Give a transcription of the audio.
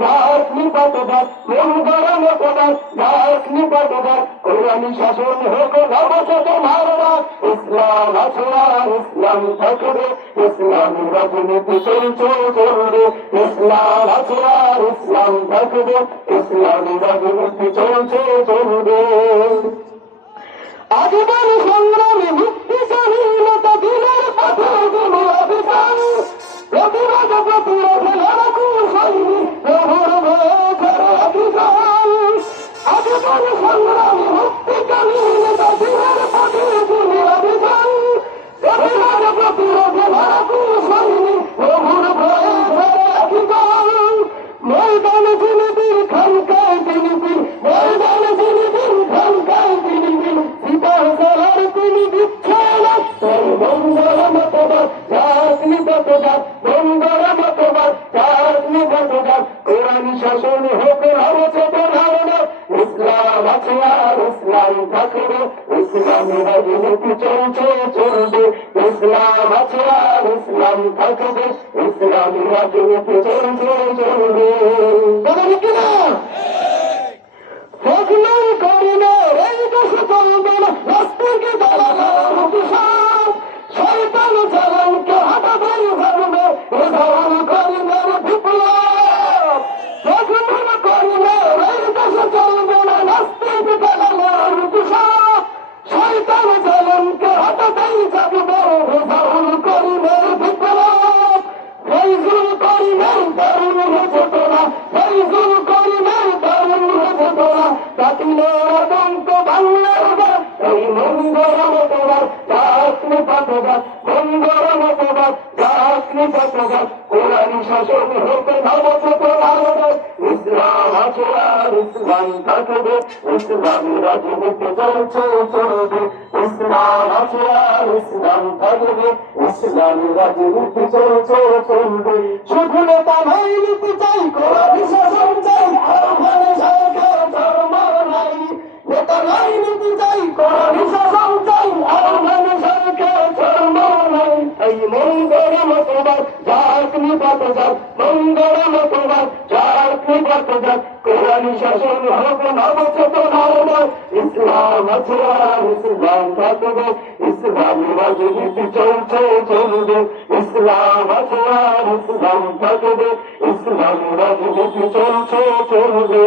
যাক নিপদবার মন গরম পদবার যাক নিপদবার কোরআন শাসন হোক ভারত ইসলাম আর ইসলাম থাকবে ইসলাম রাজনীতি চলছে চলবে ইসলাম আর ইসলাম থাকবে ইসলাম রাজনীতি চলছে চলবে আজীবন সংগ্রামে মুক্তি স্বাধীনতা দিনের দিন প্রতিবাদ প্রতিরোধে জাতনি মতবাদ মঙ্গল মতবাদ জাতনি মতবাদ কোরআন শাসন হোক নবচেতন ধারণা। ইসলাম আছে আর ইসলাম থাকবে। ইসলাম রাজনীতি চলছে, চলবে। ইসলাম আছে আর ইসলাম থাকবে। ইসলাম রাজনীতি চলছে, চলবে। ঠিক না রাস্তাকে দালাল আতঙ্ক বাংলার ভারত ইসলাম ইসলাম শুধু নেতা নাই নীতি চাই কোরআন এই মঙ্গল মতবাদ যাক নিপাত যাক মঙ্গল মতবাদ যাক নিপাত যাক কোরআন শাসন হোক নবচেত ধর্ম ইসলাম আছে ইসলাম থাকবে ইসলাম রাজনীতি চলছে চলবে ইসলাম আছে ইসলাম থাকবে ইসলাম রাজনীতি চলছে চলবে